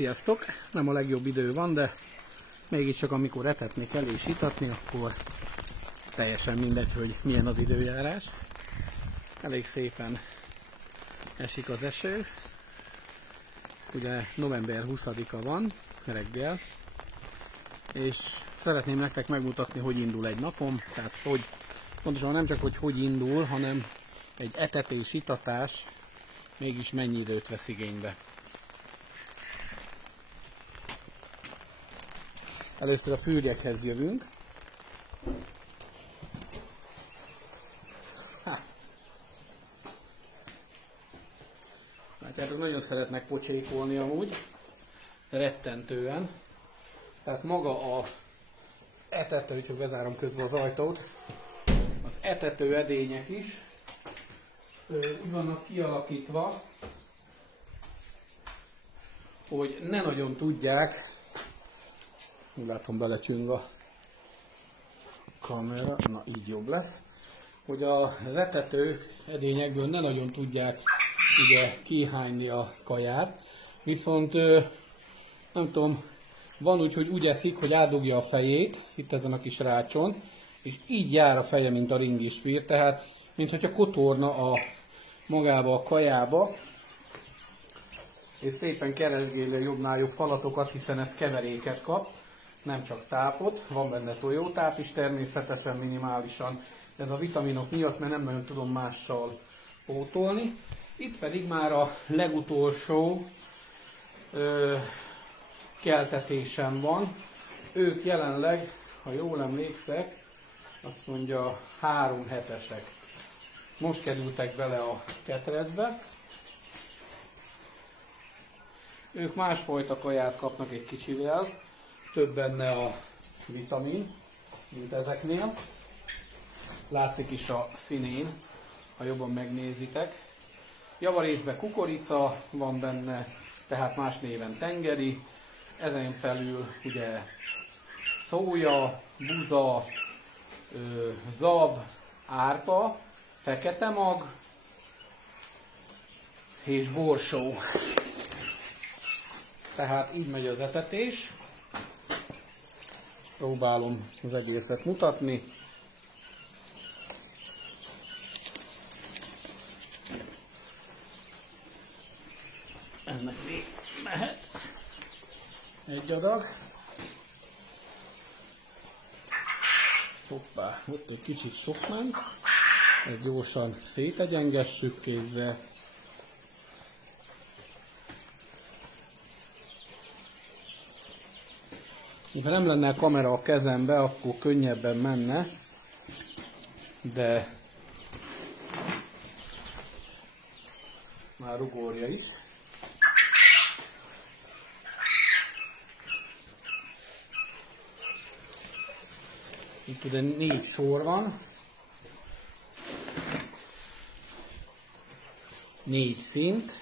Sziasztok! Nem a legjobb idő van, de mégiscsak amikor etetni kell és itatni, akkor teljesen mindegy, hogy milyen az időjárás. Elég szépen esik az eső. Ugye november 20-a van reggel, és szeretném nektek megmutatni, hogy indul egy napom. Tehát hogy pontosan nem csak hogy indul, hanem egy etetés, itatás mégis mennyi időt vesz igénybe. Először a fűrjekhez jövünk. Látjátok, nagyon szeretnek pocsékolni amúgy, rettentően. Tehát maga az etető, csak bezárom közben az ajtót, az etető edények is úgy vannak kialakítva, hogy ne nagyon tudják, úgy látom belecsüng a kamera, na így jobb lesz, hogy az etető edényekből ne nagyon tudják ugye kihányni a kaját, viszont nem tudom, van úgy, hogy úgy eszik, hogy átdugja a fejét, itt ezen a kis rácson, és így jár a feje, mint a ringispír, tehát mintha kotorna magába a kajába, és szépen keresgéli a jobbnál jobb falatokat, hiszen ez keveréket kap, nem csak tápot, van benne tojótáp is természetesen minimálisan, ez a vitaminok miatt, mert nem nagyon tudom mással pótolni. Itt pedig már a legutolsó keltetésem van. Ők jelenleg, ha jól emlékszek, azt mondja 3 hetesek. Most kerültek bele a ketrecbe. Ők másfajta kaját kapnak egy kicsivel, több benne a vitamin, mint ezeknél. Látszik is a színén, ha jobban megnézitek. Javarészben kukorica van benne, tehát más néven tengeri, ezen felül ugye szója, buza, zab, árpa, fekete mag és borsó. Tehát így megy az etetés. Próbálom az egészet mutatni. Ennek még mehet egy adag. Hoppá, ott egy kicsit sok ment. Ezt gyorsan szétegyengessük kézzel. Ha nem lenne a kamera a kezembe, akkor könnyebben menne, de már ugorja is. Itt ugye 4 sor van, 4 szint.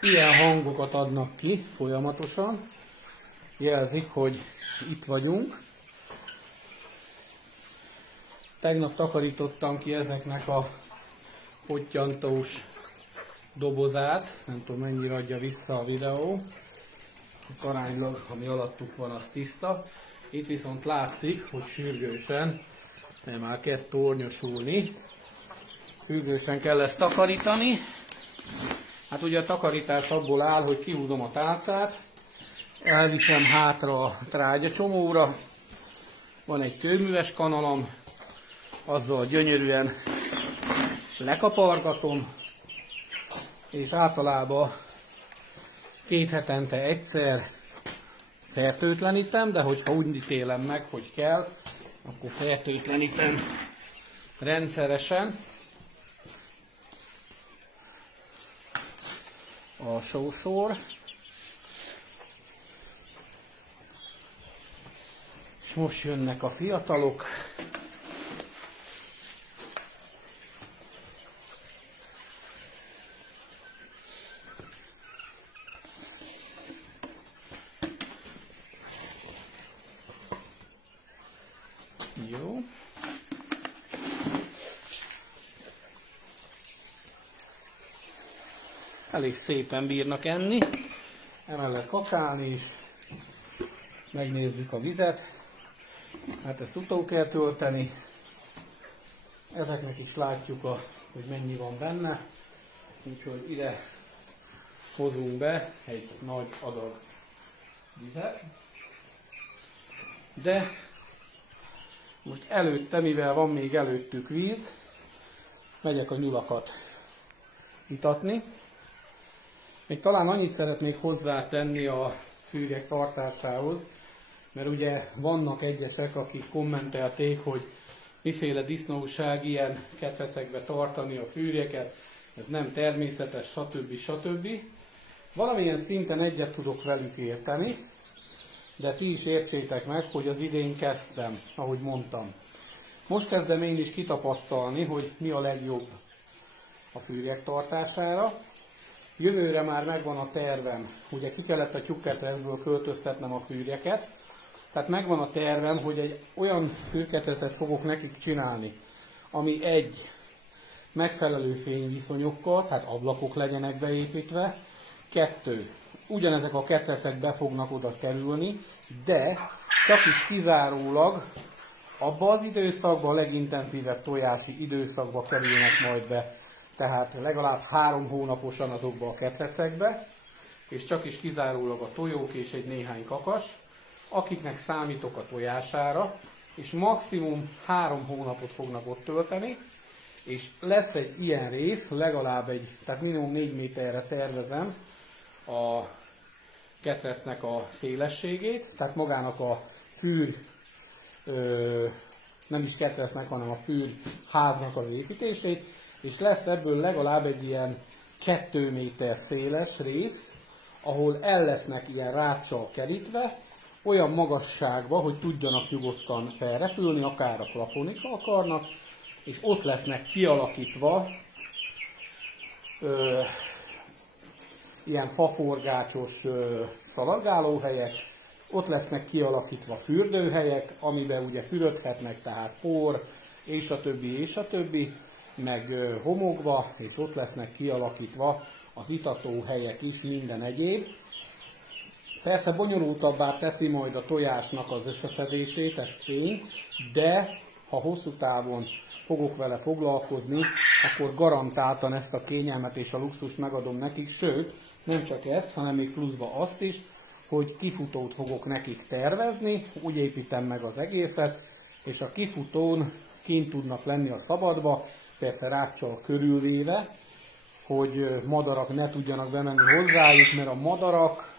Ilyen hangokat adnak ki folyamatosan, jelzik, hogy itt vagyunk. Tegnap takarítottam ki ezeknek a pottyantós dobozát, nem tudom mennyire adja vissza a videó. Aránylag, ami alattuk van, az tiszta. Itt viszont látszik, hogy sürgősen, mert már kezd tornyosulni, sürgősen kell ezt takarítani. Hát ugye a takarítás abból áll, hogy kihúzom a tálcát, elviszem hátra a trágyacsomóra, van egy kőműves kanalom, azzal gyönyörűen lekapargatom, és általában 2 hetente egyszer fertőtlenítem, de hogyha úgy ítélem meg, hogy kell, akkor fertőtlenítem rendszeresen. A sósor, és most jönnek a fiatalok. Jó. elég szépen bírnak enni, emellett kakálni is. Megnézzük a vizet, hát ezt utó kell tölteni. Ezeknek is látjuk, hogy mennyi van benne, úgyhogy ide hozunk be egy nagy adag vizet. De most előtte, mivel van még előttük víz, megyek a nyulakat itatni. Még talán annyit szeretnék hozzátenni a fűrjek tartásához, mert ugye vannak egyesek, akik kommentelték, hogy miféle disznóság ilyen ketrecekbe tartani a fűrjeket, ez nem természetes, stb. Valamilyen szinten egyet tudok velük érteni, de ti is értsétek meg, hogy az idén kezdtem, ahogy mondtam. Most kezdem én is kitapasztalni, hogy mi a legjobb a fűrjek tartására. Jövőre már megvan a tervem, ugye ki kellett a tyúkketrecből költöztetnem a fűrjeket, tehát megvan a tervem, hogy egy olyan fűrketrecet fogok nekik csinálni, ami egy megfelelő fényviszonyokkal, tehát ablakok legyenek beépítve, 2. Ugyanezek a ketrecek be fognak oda kerülni, de csak is kizárólag abban az időszakban, a legintenzívebb tojási időszakban kerülnek majd be. Tehát legalább 3 hónaposan azokba a ketrecekbe, és csak is kizárólag a tojók és egy néhány kakas, akiknek számítok a tojására, és maximum 3 hónapot fognak ott tölteni, és lesz egy ilyen rész, legalább tehát minimum 4 méterre tervezem a ketrecnek a szélességét, tehát magának a fűr, nem is ketrecnek, hanem a fűrháznak az építését, és lesz ebből legalább egy ilyen 2 méter széles rész, ahol el lesznek ilyen ráccsal kerítve, olyan magasságba, hogy tudjanak nyugodtan felrepülni, akár a plafonig akarnak, és ott lesznek kialakítva ilyen faforgácsos szaladgálóhelyek, ott lesznek kialakítva fürdőhelyek, amiben ugye fürödhetnek, tehát por, és a többi, meg homokba, és ott lesznek kialakítva az itatóhelyek is, minden egyéb. Persze bonyolultabbá teszi majd a tojásnak az összeszedését, ez tény, de ha hosszú távon fogok vele foglalkozni, akkor garantáltan ezt a kényelmet és a luxust megadom nekik, sőt, nem csak ezt, hanem még pluszba azt is, hogy kifutót fogok nekik tervezni, úgy építem meg az egészet, és a kifutón kint tudnak lenni a szabadba, persze ráccsal körülvéve, hogy madarak ne tudjanak bemenni hozzájuk, mert a madarak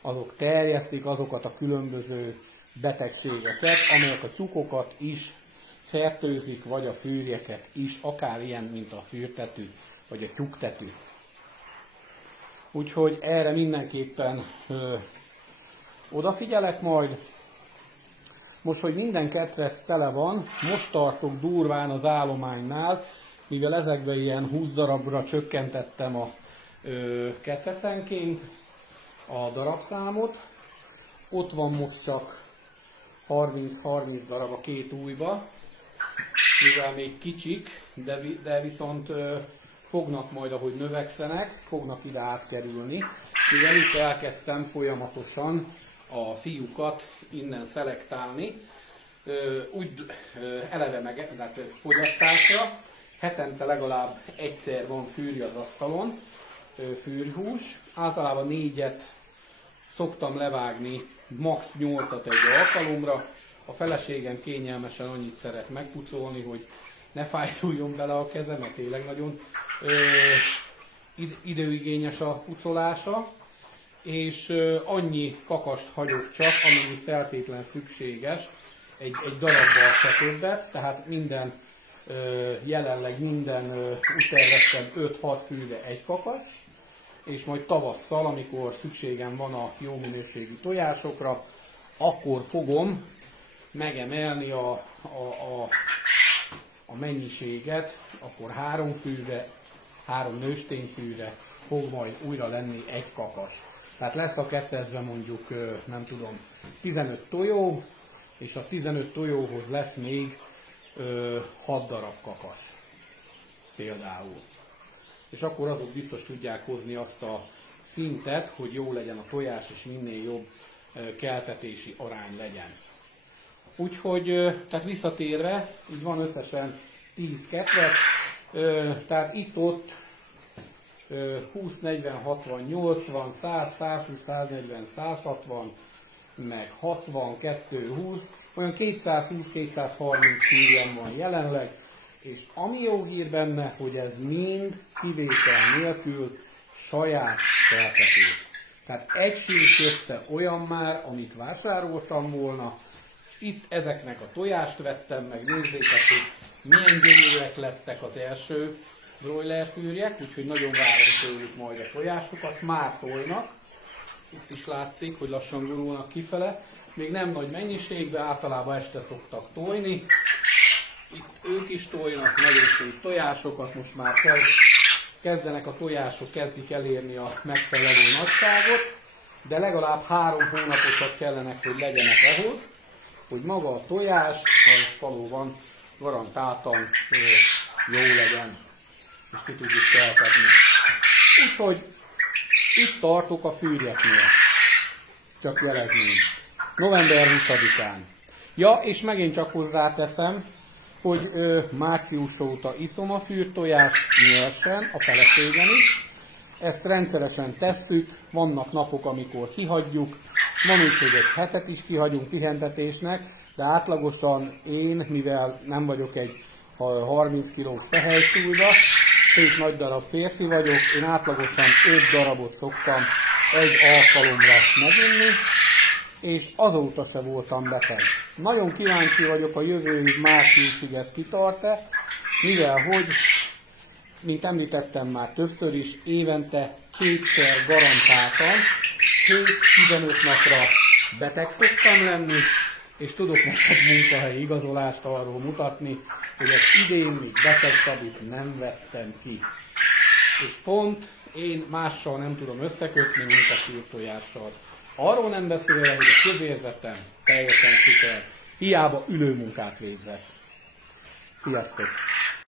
azok terjesztik azokat a különböző betegségeket, amelyek a tyúkokat is fertőzik, vagy a fűrjeket is, akár ilyen, mint a fűrtetű, vagy a tyúktetű. Úgyhogy erre mindenképpen odafigyelek majd. Most, hogy minden ketrec tele van, most tartok durván az állománynál, mivel ezekben ilyen 20 darabra csökkentettem a ketrecenként a darabszámot. Ott van most csak 30-30 darab a 2 újba, mivel még kicsik, de viszont fognak majd, ahogy növekszenek, fognak ide átkerülni. Mivel itt elkezdtem folyamatosan a fiúkat innen szelektálni, úgy eleve meg, tehát ez fogyasztásra, hetente legalább egyszer van fűrj az asztalon, fűrhús, általában 4-et szoktam levágni, max. 8-at egy alkalomra. A feleségem kényelmesen annyit szeret megpucolni, hogy ne fájduljon bele a keze, mert tényleg nagyon időigényes a pucolása, és annyi kakast hagyok csak, amennyi feltétlen szükséges, egy darabbal se többet, tehát jelenleg minden úgy terveztem 5-6 fűre egy kakas, és majd tavasszal, amikor szükségem van a jó minőségű tojásokra, akkor fogom megemelni a mennyiséget, akkor 3 fűre, 3 nőstényfűre fog majd újra lenni egy kakas. Tehát lesz a ketrecben mondjuk, nem tudom, 15 tojó, és a 15 tojóhoz lesz még 6 darab kakas. Például. és akkor azok biztos tudják hozni azt a szintet, hogy jó legyen a tojás, és minél jobb keltetési arány legyen. Úgyhogy, tehát visszatérve, így van összesen 10 ketrec, tehát itt-ott 20, 40, 60, 80, 100, 120, 140, 160, meg 60, 2, 20, olyan 220-230 fűrjem van jelenleg, és ami jó hír benne, hogy ez mind kivétel nélkül saját keltetés. Tehát egy sír közte olyan már, amit vásároltam volna. Itt ezeknek a tojást vettem meg, nézzétek, hogy milyen gyönyörűek lettek az első broiler fűrjek, úgyhogy nagyon várom tőlük majd a tojásokat, már tojnak. Itt is látszik, hogy lassan gurulnak kifele. Még nem nagy mennyiségben, általában este szoktak tojni. Itt ők is tojnak nagyon szép tojásokat, most már kezdenek a tojások, kezdik elérni a megfelelő nagyságot, de legalább 3 hónaposat kellenek, hogy legyenek ahhoz, hogy maga a tojás az valóban garantáltan jó legyen, és ki tudjuk keltetni. Úgyhogy itt tartok a fűrjeknél, csak jelezném, november 20-án. Ja, és megint csak hozzáteszem, hogy március óta iszom a fűrtojást nyersen, a feleségem is. Ezt rendszeresen tesszük, vannak napok, amikor kihagyjuk, van úgy, hogy egy hetet is kihagyunk pihentetésnek, de átlagosan én, mivel nem vagyok egy 30 kilós tehelsúlyba, szép nagy darab férfi vagyok, én átlagosan 5 darabot szoktam egy alkalomra meginni, és azóta se voltam beteg. Nagyon kíváncsi vagyok a jövő év márciusig ez kitart-e, mivel hogy, mint említettem már többször is, évente 2-szer garantáltan 7-15 napra beteg szoktam lenni, és tudok neked munkahelyi igazolást arról mutatni, hogy az idén még betegszabit nem vettem ki. És pont én mással nem tudom összekötni, mint a fűrtojással. Arról nem beszélve, hogy a közérzetem teljesen szuper, hiába ülőmunkát végzek. Sziasztok!